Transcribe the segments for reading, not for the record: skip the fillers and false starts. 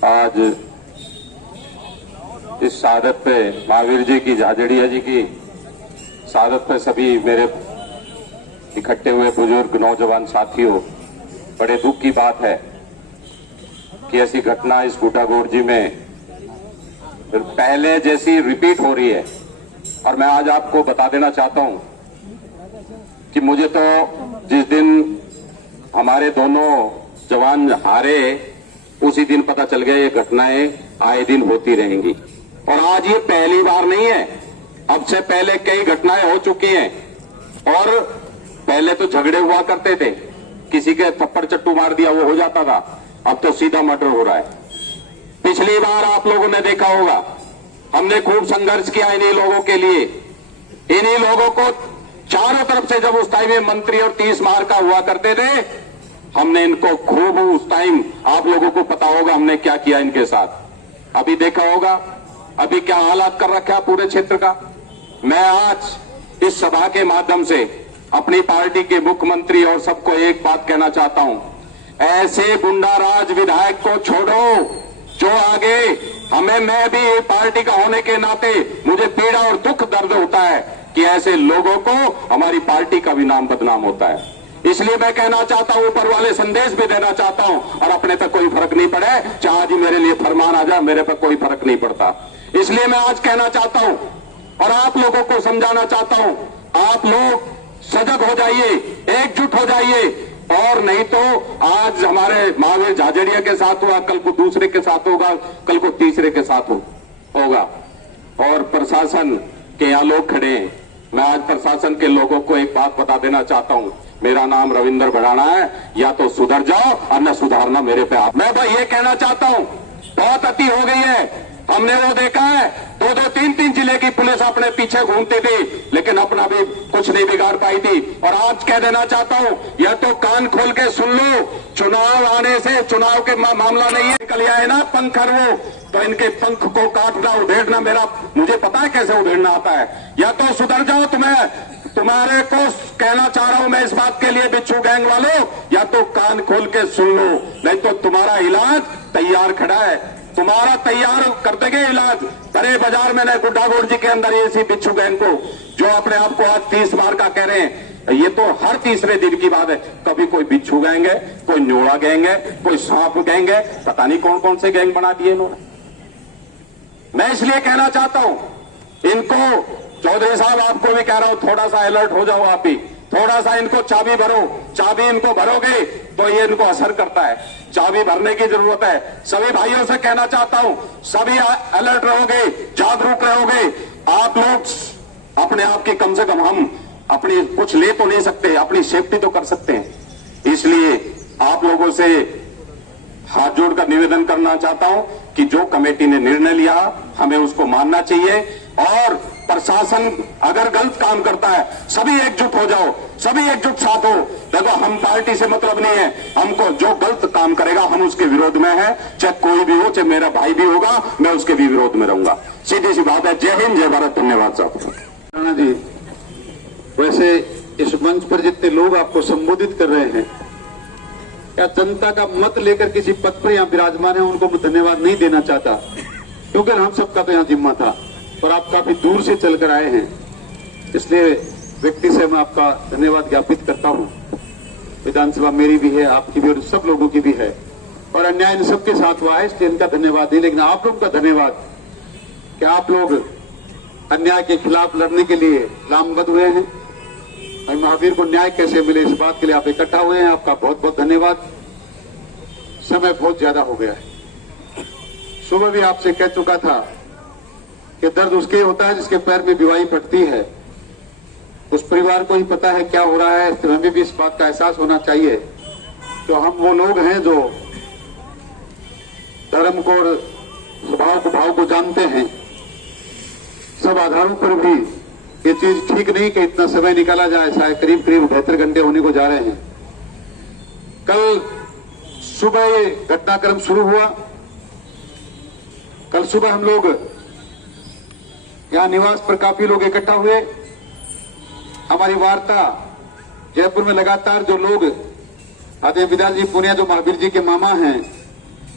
आज इस शहादत पे महावीर जी की, झाझड़िया जी की शहादत पे सभी मेरे इकट्ठे हुए बुजुर्ग नौजवान साथियों, बड़े दुख की बात है कि ऐसी घटना इस गुड्डागोरजी में पहले जैसी रिपीट हो रही है। और मैं आज आपको बता देना चाहता हूं कि मुझे तो जिस दिन हमारे दोनों जवान हारे उसी दिन पता चल गया ये घटनाएं आए दिन होती रहेंगी। और आज ये पहली बार नहीं है, अब से पहले कई घटनाएं हो चुकी हैं। और पहले तो झगड़े हुआ करते थे, किसी के थप्पड़ चट्टू मार दिया वो हो जाता था, अब तो सीधा मर्डर हो रहा है। पिछली बार आप लोगों ने देखा होगा, हमने खूब संघर्ष किया इन्हीं लोगों के लिए। इन्हीं लोगों को चारों तरफ से, जब उस टाइम में मंत्री और 30 मार का हुआ करते थे, हमने इनको खूब उस टाइम, आप लोगों को पता होगा हमने क्या किया इनके साथ। अभी देखा होगा अभी क्या हालात कर रखा है पूरे क्षेत्र का। मैं आज इस सभा के माध्यम से अपनी पार्टी के मुख्यमंत्री और सबको एक बात कहना चाहता हूं, ऐसे गुंडाराज विधायक को छोड़ो जो आगे हमें, मैं भी पार्टी का होने के नाते मुझे पीड़ा और दुख दर्द होता है कि ऐसे लोगों को हमारी पार्टी का भी नाम बदनाम होता है। इसलिए मैं कहना चाहता हूं, ऊपर वाले संदेश भी देना चाहता हूं, और अपने पे कोई फर्क नहीं पड़े, चाहे जी मेरे लिए फरमान आ जाए, मेरे पे कोई फर्क नहीं पड़ता। इसलिए मैं आज कहना चाहता हूं और आप लोगों को समझाना चाहता हूं, आप लोग सजग हो जाइए, एकजुट हो जाइए। और नहीं तो आज हमारे महावीर झाझड़िया के साथ हुआ, कल को दूसरे के साथ होगा, कल को तीसरे के साथ होगा। और प्रशासन के यहाँ लोग खड़े हैं, मैं आज प्रशासन के लोगों को एक बात बता देना चाहता हूं, मेरा नाम रविंद्र भड़ाना है, या तो सुधर जाओ और न सुधारना मेरे पे आप। मैं भाई ये कहना चाहता हूं, बहुत अति हो गई है। हमने वो देखा है, 2-2, 3-3 जिले की पुलिस अपने पीछे घूमती थी, लेकिन अपना भी कुछ नहीं बिगाड़ पाई थी। और आज कह देना चाहता हूं, या तो कान खोल के सुन लो, चुनाव आने से, चुनाव के मामला नहीं है, निकल आए ना पंखर वो, तो इनके पंख को काटना, उधेड़ना, मुझे पता है कैसे उधेड़ना आता है। या तो सुधर जाओ, तुम्हारे को कहना चाह रहा हूं मैं इस बात के लिए, बिच्छू गैंग वालों, या तो कान खोल के सुन लो, नहीं तो तुम्हारा इलाज तैयार खड़ा है, तुम्हारा तैयार कर देंगे इलाज। बड़े बाजार में गुड्डागोरजी के अंदर ऐसी बिच्छू गैंग को, जो अपने आप को आज 30 बार का कह रहे हैं, ये तो हर तीसरे दिन की बात है। कभी कोई बिच्छू गैंग है, कोई न्योड़ा गैंग है, कोई सांप गैंग है, पता नहीं कौन कौन से गैंग बना दिए इन्होंने। मैं इसलिए कहना चाहता हूं इनको, चौधरी साहब आपको भी कह रहा हूं, थोड़ा सा अलर्ट हो जाओ आप भी, थोड़ा सा इनको चाबी भरो। चाबी इनको भरोगे तो ये इनको असर करता है, चाबी भरने की जरूरत है। सभी भाइयों से कहना चाहता हूं, सभी अलर्ट रहोगे, जागरूक रहोगे। आप लोग अपने आप की, कम से कम हम अपनी कुछ ले तो नहीं सकते, अपनी सेफ्टी तो कर सकते हैं। इसलिए आप लोगों से हाथ जोड़कर निवेदन करना चाहता हूं कि जो कमेटी ने निर्णय लिया हमें उसको मानना चाहिए। और प्रशासन अगर गलत काम करता है, सभी एकजुट हो जाओ, सभी एकजुट साथ हो। देखो हम पार्टी से मतलब नहीं है, हमको जो गलत काम करेगा हम उसके विरोध में है, चाहे कोई भी हो, चाहे मेरा भाई भी होगा, मैं उसके भी विरोध में रहूंगा। सीधी सी बात है। जय हिंद, जय भारत, धन्यवाद साहब। राणा जी, वैसे इस मंच पर जितने लोग आपको संबोधित कर रहे हैं, क्या जनता का मत लेकर किसी पद पर यहाँ विराजमान है, उनको मैं धन्यवाद नहीं देना चाहता, क्योंकि हम सबका तो यहाँ जिम्मा था और आप काफी दूर से चलकर आए हैं, इसलिए व्यक्ति से मैं आपका धन्यवाद ज्ञापित करता हूं। विधानसभा मेरी भी है, आपकी भी और सब लोगों की भी है, और अन्याय इन सबके साथ हुआ है, इसलिए इनका धन्यवाद नहीं, लेकिन आप लोगों का धन्यवाद कि आप लोग अन्याय के खिलाफ लड़ने के लिए लामबद्ध हुए हैं और महावीर को न्याय कैसे मिले इस बात के लिए आप इकट्ठा हुए हैं। आपका बहुत बहुत धन्यवाद। समय बहुत ज्यादा हो गया है। सुबह भी आपसे कह चुका था कि दर्द उसके होता है जिसके पैर में बीवाई फटती है। उस परिवार को ही पता है क्या हो रहा है, तो हमें भी इस बात का एहसास होना चाहिए। तो हम वो लोग हैं जो धर्म को और स्वभाव को, भाव को जानते हैं। सब आधारों पर भी ये चीज ठीक नहीं कि इतना समय निकाला जाए, शायद करीब करीब 72 घंटे होने को जा रहे हैं। कल सुबह ये घटनाक्रम शुरू हुआ। कल सुबह हम लोग यहाँ निवास पर काफी लोग इकट्ठा हुए। हमारी वार्ता जयपुर में लगातार जो लोग आते हैं, विधान जी पुनिया जो महावीर जी के मामा हैं,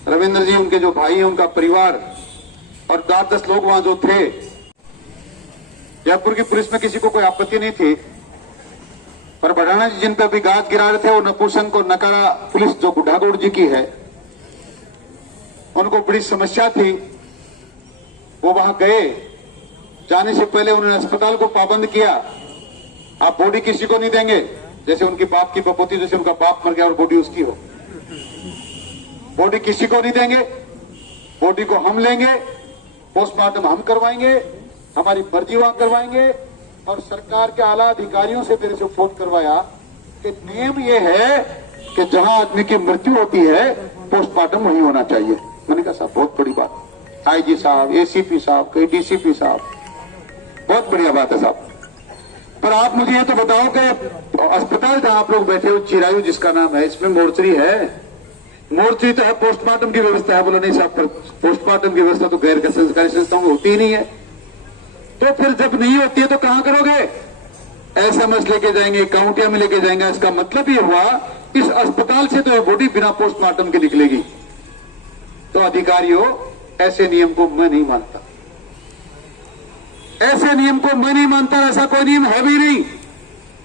रविंद्र जी, उनके जो भाई हैं, उनका परिवार और 8-10 लोग वहां जो थे, जयपुर की पुलिस में किसी को कोई आपत्ति नहीं थी, पर बढ़ाना जी जिन पे अभी गाज गिरा रहे थे, वो नपुंसक और नकारा पुलिस जो बुढ़ागौड़ जी की है, उनको बड़ी समस्या थी। वो वहां गए, जाने से पहले उन्होंने अस्पताल को पाबंद किया, आप बॉडी किसी को नहीं देंगे, जैसे उनके बाप की बपोती, जैसे उनका बाप मर गया और बॉडी उसकी हो, बॉडी किसी को नहीं देंगे, बॉडी को हम लेंगे, पोस्टमार्टम हम करवाएंगे, हमारी मर्जी वहां करवाएंगे। और सरकार के आला अधिकारियों से मेरे से फोन करवाया कि नियम यह है कि जहां आदमी की मृत्यु होती है पोस्टमार्टम वहीं होना चाहिए। मैंने कहा साहब बहुत बड़ी बात, आईजी साहब, एसीपी साहब, कई डीसीपी साहब, बहुत बढ़िया बात है साहब, पर आप मुझे ये तो बताओ कि अस्पताल जहां आप लोग बैठे हो, चिरायु जिसका नाम है, इसमें मोर्चरी है? मोर्चरी तो है, पोस्टमार्टम की व्यवस्था है। बोलो नहीं साहब, पोस्टमार्टम की व्यवस्था तो गैर सरकारी संस्थाओं में होती ही नहीं है। तो फिर जब नहीं होती है तो कहां करोगे? एसएमएस लेके जाएंगे, काउंटिया में लेके जाएंगे। इसका मतलब ये हुआ इस अस्पताल से तो ये बॉडी बिना पोस्टमार्टम के निकलेगी। तो अधिकारियों, ऐसे नियम को मैं नहीं मानता, ऐसे नियम को मैं नहीं मानता, ऐसा कोई नियम है भी नहीं।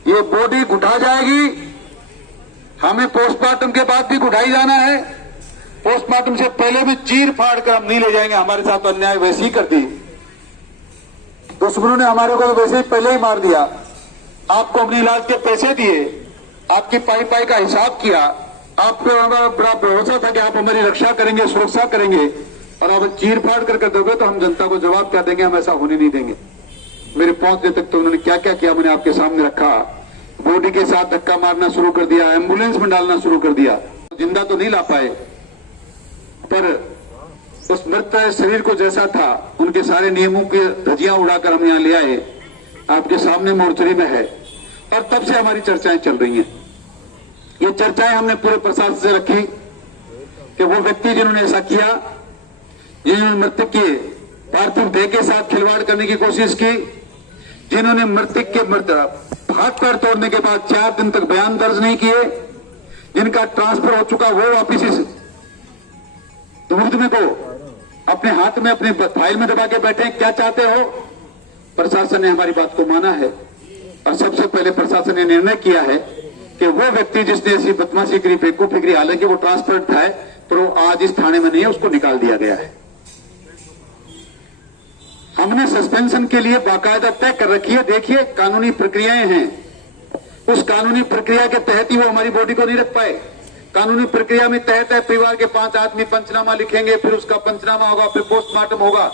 ये बॉडी उठा जाएगी, हमें पोस्टमार्टम के बाद भी उठाई जाना है, पोस्टमार्टम से पहले भी चीर फाड़ कर हम नहीं ले जाएंगे। हमारे साथ तो अन्याय वैसे ही कर दी, दुश्मनों ने हमारे को तो वैसे ही पहले ही मार दिया। आपको अपने इलाज के पैसे दिए, आपकी पाई पाई का हिसाब किया, आप पे हमारा बड़ा भरोसा था कि आप हमारी रक्षा करेंगे, सुरक्षा करेंगे, और अब चीर फाड़ कर दोगे तो हम जनता को जवाब क्या देंगे? हम ऐसा होने नहीं देंगे। मेरे पहुंचने तक तो उन्होंने क्या क्या किया मैंने आपके सामने रखा। बॉडी के साथ धक्का मारना शुरू कर दिया, एम्बुलेंस में डालना शुरू कर दिया। जिंदा तो नहीं ला पाए, पर उस मृत शरीर को जैसा था, उनके सारे नियमों की धज्जियां उड़ाकर हम यहां ले आए, आपके सामने मोर्चरी में है। और तब से हमारी चर्चाएं चल रही हैं। ये चर्चाएं हमने पूरे प्रशासन से रखी कि वो व्यक्ति जिन्होंने ऐसा किया, जिन्होंने मृतक के पार्थिव देह के साथ खिलवाड़ करने की कोशिश की, जिन्होंने मृतक के हाथ पैर तोड़ने के बाद 4 दिन तक बयान दर्ज नहीं किए, जिनका ट्रांसफर हो चुका, वो वापिस इस मुकदमे को अपने हाथ में, अपने फाइल में दबा के बैठे। क्या चाहते हो? प्रशासन ने हमारी बात को माना है, और सबसे पहले प्रशासन ने निर्णय किया है कि वो व्यक्ति जिसने ऐसी बदमाशी करी, फेंकू फिक्री, हालांकि वो ट्रांसफर था, तो आज इस थाने में नहीं है, उसको निकाल दिया गया है। हमने सस्पेंशन के लिए बाकायदा तय कर रखी है। देखिए, कानूनी प्रक्रियाएं हैं, उस कानूनी प्रक्रिया के तहत ही वो हमारी बॉडी को नहीं रख पाए। कानूनी प्रक्रिया में तहत है, परिवार के 5 आदमी पंचनामा लिखेंगे, फिर उसका पंचनामा होगा, फिर पोस्टमार्टम होगा।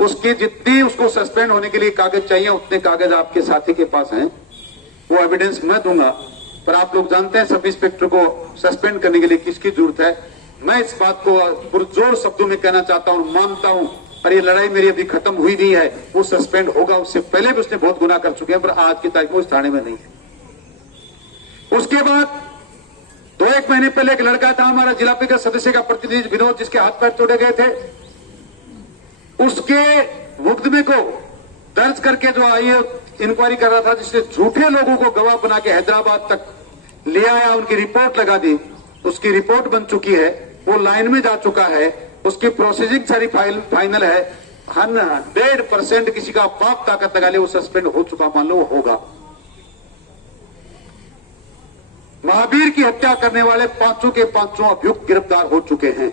उसकी जितनी उसको सस्पेंड होने के लिए कागज चाहिए, उतने कागज आपके साथी के पास हैं, वो एविडेंस मैं दूंगा। पर आप लोग जानते हैं सब इंस्पेक्टर को सस्पेंड करने के लिए किसकी जरूरत है। मैं इस बात को पुरजोर शब्दों में कहना चाहता हूं, मानता हूं, पर ये लड़ाई मेरी अभी खत्म हुई नहीं है। वो सस्पेंड होगा, उससे पहले भी उसने बहुत गुनाह कर चुके हैं, पर आज की तारीख में उस थाने में नहीं है। उसके बाद 2-1 महीने पहले एक लड़का था हमारा जिला परिषद सदस्य का प्रतिनिधि विनोद, जिसके हाथ पैर तोड़े गए थे। उसके मुकदमे को दर्ज करके जो आई इंक्वायरी कर रहा था, जिसने झूठे लोगों को गवाह बना के हैदराबाद तक ले आया, उनकी रिपोर्ट लगा दी। उसकी रिपोर्ट बन चुकी है, वो लाइन में जा चुका है, उसकी प्रोसेसिंग सारी फाइनल है। 100% किसी का बाप ताकत लगा ले, वो सस्पेंड हो चुका, मान लो वो होगा। महावीर की हत्या करने वाले 5 के 5 अभियुक्त गिरफ्तार हो चुके हैं।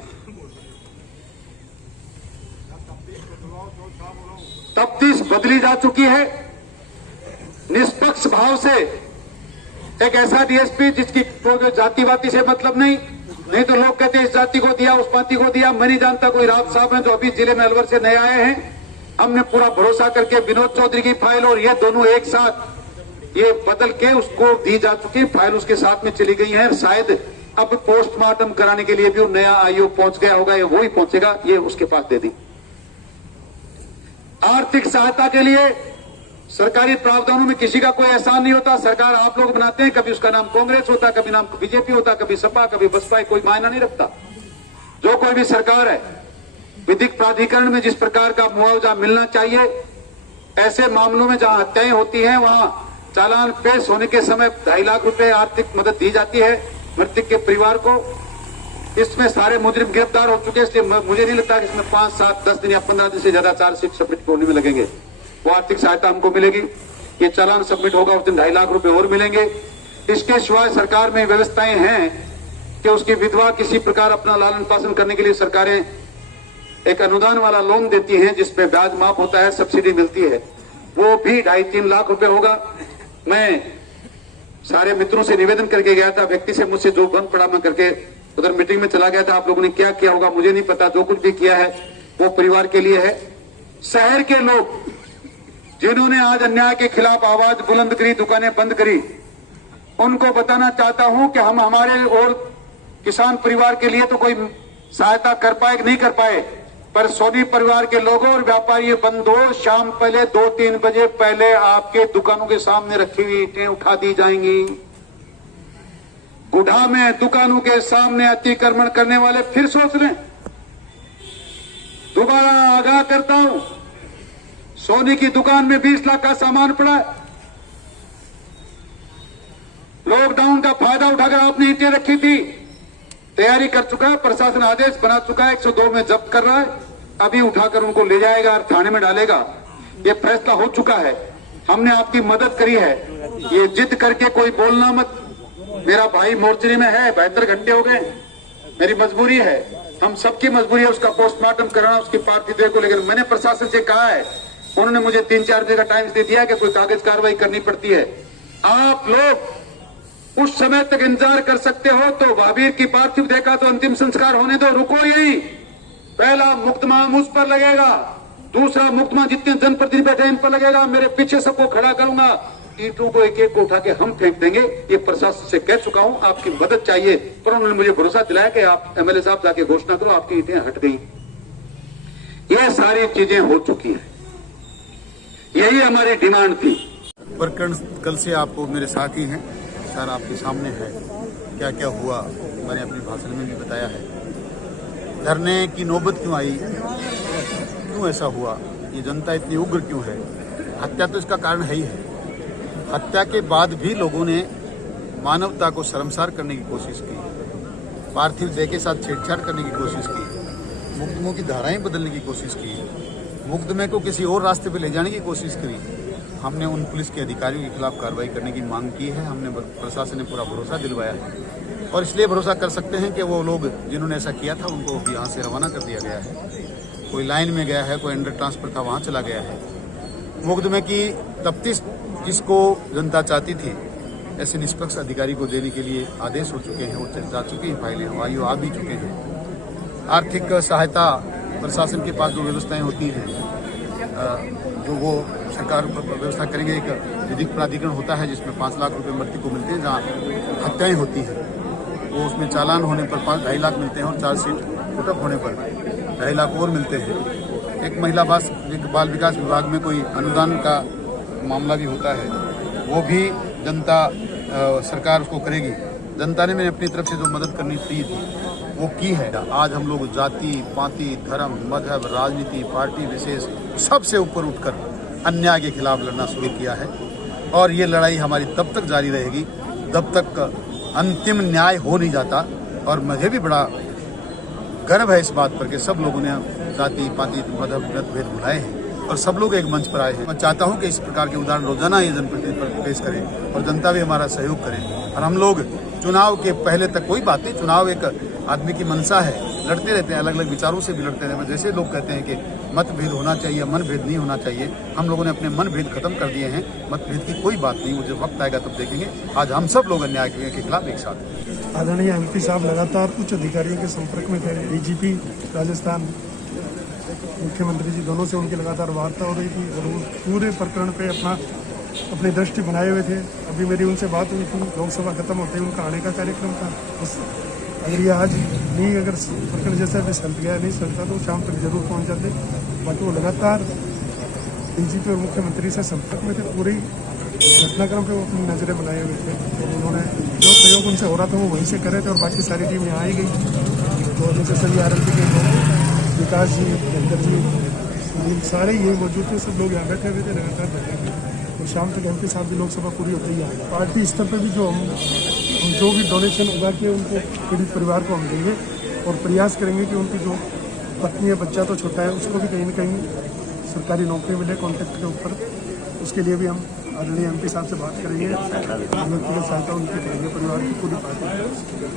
तफ्तीश बदली जा चुकी है। निष्पक्ष भाव से एक ऐसा डीएसपी जिसकी कोई जातिवादी से मतलब नहीं तो लोग कहते हैं इस जाति को दिया, उस पार्टी को दिया। मैं नहीं जानता, कोई राज साहब हैं जो अभी जिले में अलवर से नए आए हैं। हमने पूरा भरोसा करके विनोद चौधरी की फाइल और ये दोनों एक साथ ये बदल के उसको दी जा चुकी, फाइल उसके साथ में चली गई है। शायद अब पोस्टमार्टम कराने के लिए भी वो नया आयोग पहुंच गया होगा, ये वो ही पहुंचेगा, ये उसके पास दे दी। आर्थिक सहायता के लिए सरकारी प्रावधानों में किसी का कोई एहसान नहीं होता। सरकार आप लोग बनाते हैं, कभी उसका नाम कांग्रेस होता, कभी नाम बीजेपी होता, कभी सपा, कभी बसपा, कोई मायना नहीं रखता। जो कोई भी सरकार है, विधिक प्राधिकरण में जिस प्रकार का मुआवजा मिलना चाहिए, ऐसे मामलों में जहां हत्याएं होती हैं वहां चालान पेश होने के समय 2.5 लाख रुपए आर्थिक मदद दी जाती है मृतक के परिवार को। इसमें सारे मुजरिम गिरफ्तार हो चुके हैं, इसलिए मुझे नहीं लगता कि इसमें 5, 7, 10 दिन या 15 दिन से ज्यादा चार्जशीट सबमिट होने में लगेंगे। वो आर्थिक सहायता हमको मिलेगी, ये चालान सबमिट होगा उस दिन 2.5 लाख रुपए और मिलेंगे। इसके सिवाय सरकार में व्यवस्थाएं हैं कि उसकी विधवा किसी प्रकार अपना लालन पालन करने के लिए सरकारें एक अनुदान वाला लोन देती हैं, जिसपे ब्याज माफ होता है, सब्सिडी मिलती है, वो भी 2.5-3 लाख रुपए होगा। मैं सारे मित्रों से निवेदन करके गया था, व्यक्ति से मुझसे जो बंद पड़ा मैं करके उधर मीटिंग में चला गया था। आप लोगों ने क्या किया होगा मुझे नहीं पता, जो कुछ भी किया है वो परिवार के लिए है। शहर के लोग जिन्होंने आज अन्याय के खिलाफ आवाज बुलंद करी, दुकानें बंद करी, उनको बताना चाहता हूं कि हम हमारे और किसान परिवार के लिए तो कोई सहायता कर पाए कि नहीं कर पाए, पर सोनी परिवार के लोगों और व्यापारी बंधुओं, शाम पहले 2-3 बजे पहले आपके दुकानों के सामने रखी हुई ईंटें उठा दी जाएंगी। गुढ़ा में दुकानों के सामने अतिक्रमण करने वाले फिर सोच लें। दोबारा आगाह करता हूं, सोनी की दुकान में 20 लाख का सामान पड़ा है। लॉकडाउन का फायदा उठाकर आपने ईंटें रखी थी, तैयारी कर चुका है, प्रशासन आदेश बना चुका है, 102 में जब्त कर रहा है, अभी उठाकर उनको ले जाएगा और थाने में डालेगा। ये फैसला हो चुका है, हमने आपकी मदद करी है। ये जिद करके कोई बोलना मत, मेरा भाई मोर्चरी में है, 72 घंटे हो गए, मेरी मजबूरी है, हम सबकी मजबूरी है उसका पोस्टमार्टम कराना, उसकी पार्थिव देह को लेकर। मैंने प्रशासन से कहा है, उन्होंने मुझे 3-4 बजे का टाइम दे दिया है कि कोई कागज कार्रवाई करनी पड़ती है। आप लोग उस समय तक इंतजार कर सकते हो तो महावीर की पार्थिव देह का तो अंतिम संस्कार होने दो, रुको यही। पहला मुकदमा मुझ पर लगेगा, दूसरा मुकदमा जितने जनप्रतिनिधि बैठे इन पर लगेगा, मेरे पीछे सबको खड़ा करूंगा, ईंटों को एक एक को उठा के हम फेंक देंगे। ये प्रशासन से कह चुका हूं, आपकी मदद चाहिए, पर उन्होंने मुझे भरोसा दिलाया कि आप एमएलए साहब जाके घोषणा करो, आपकी ईंटें हट गई। ये सारी चीजें हो चुकी हैं, यही हमारी डिमांड थी। प्रकरण कल से आपको मेरे साथ ही हैं, सर आपके सामने है, क्या क्या हुआ मैंने अपने भाषण में भी बताया है। धरने की नौबत क्यों आई, क्यों ऐसा हुआ, ये जनता इतनी उग्र क्यों है। हत्या तो इसका कारण है ही है। हत्या के बाद भी लोगों ने मानवता को शर्मसार करने की कोशिश की, पार्थिव देह के साथ छेड़छाड़ करने की कोशिश की, मुकदमों की धाराएं बदलने की कोशिश की, मुकदमे को किसी और रास्ते पर ले जाने की कोशिश करी। हमने उन पुलिस के अधिकारियों के खिलाफ कार्रवाई करने की मांग की है। हमने प्रशासन ने पूरा भरोसा दिलवाया है और इसलिए भरोसा कर सकते हैं कि वो लोग जिन्होंने ऐसा किया था उनको यहाँ से रवाना कर दिया गया है। कोई लाइन में गया है, कोई अंडर ट्रांसफर था वहाँ चला गया है। मुकदमे की तफ्तीश जिसको जनता चाहती थी, ऐसे निष्पक्ष अधिकारी को देने के लिए आदेश हो चुके हैं, वो जा चुकी हैं, फाइलें वायु आ भी चुके हैं। आर्थिक सहायता प्रशासन के पास जो व्यवस्थाएं होती हैं, जो वो सरकार व्यवस्था करेंगे। एक विधिक प्राधिकरण होता है जिसमें 5 लाख रुपए मृत्यु को मिलते हैं, जहाँ हत्याएं होती हैं वो उसमें चालान होने पर 2.5 लाख मिलते हैं और चार्जशीट फुटअप होने पर 2.5 लाख और मिलते हैं। एक महिला बाल विकास विभाग में कोई अनुदान का मामला भी होता है, वो भी जनता सरकार उसको करेगी। जनता ने मैंने अपनी तरफ से जो मदद करनी थी वो की है। आज हम लोग जाति पाति धर्म मजहब राजनीति पार्टी विशेष सबसे ऊपर उठकर अन्याय के खिलाफ लड़ना शुरू किया है और ये लड़ाई हमारी तब तक जारी रहेगी जब तक अंतिम न्याय हो नहीं जाता। और मुझे भी बड़ा गर्व है इस बात पर कि सब लोगों ने जाति पाति मजहब भेद भुलाए हैं और सब लोग एक मंच पर आए हैं। मैं चाहता हूं कि इस प्रकार के उदाहरण रोजाना ये जनप्रतिनिधि पर पेश करें और जनता भी हमारा सहयोग करे। और हम लोग चुनाव के पहले तक कोई बात नहीं, चुनाव एक आदमी की मंशा है, लड़ते रहते हैं, अलग अलग विचारों से भी लड़ते रहते हैं। जैसे लोग कहते हैं कि मतभेद होना चाहिए, मनभेद नहीं होना चाहिए, हम लोगों ने अपने मनभेद खत्म कर दिए हैं। मतभेद की कोई बात नहीं, वो जब वक्त आएगा तब देखेंगे। आज हम सब लोग अन्याय के खिलाफ एक साथ हैं। आदरणीय एमपी साहब लगातार उच्च अधिकारियों के संपर्क में थे, डीजीपी राजस्थान, मुख्यमंत्री जी दोनों से उनकी लगातार वार्ता हो रही थी और वो पूरे प्रकरण पे अपनी दृष्टि बनाए हुए थे। अभी मेरी उनसे बात हुई थी, लोकसभा खत्म होते ही उनका आने का कार्यक्रम था। बस अगर ये आज नहीं, अगर प्रकरण जैसा भी संत गया नहीं सकता तो शाम तक जरूर पहुंच जाते। बाकी वो लगातार डीजीपी और मुख्यमंत्री से संपर्क में थे, पूरी घटनाक्रम पे वो अपनी नजरें बनाए हुए थे और उन्होंने जो सहयोग उनसे हो रहा था वो वहीं से करे थे। और बाकी सारी टीम यहाँ आई गई, तो जैसे सभी आरएलपी के लोग, विकास जी, जंतर जी, सुनील, सारे ये मौजूद थे, सब लोग यहाँ बैठे हुए थे, लगातार बैठे थे। और शाम तक एमपी साहब की लोकसभा पूरी होती ही आएगी। पार्टी स्तर पर भी जो भी डोनेशन उगा के उनको पीड़ित परिवार को हम देंगे, और प्रयास करेंगे कि उनकी जो पत्नी या बच्चा तो छोटा है उसको भी कहीं न कहीं सरकारी नौकरी मिले कॉन्ट्रैक्ट के ऊपर। उसके लिए भी हम आदरणीय MP साहब से बात करेंगे, व्यक्तिगत सहायता उनकी करेंगे, परिवार की पूरी पार्टी।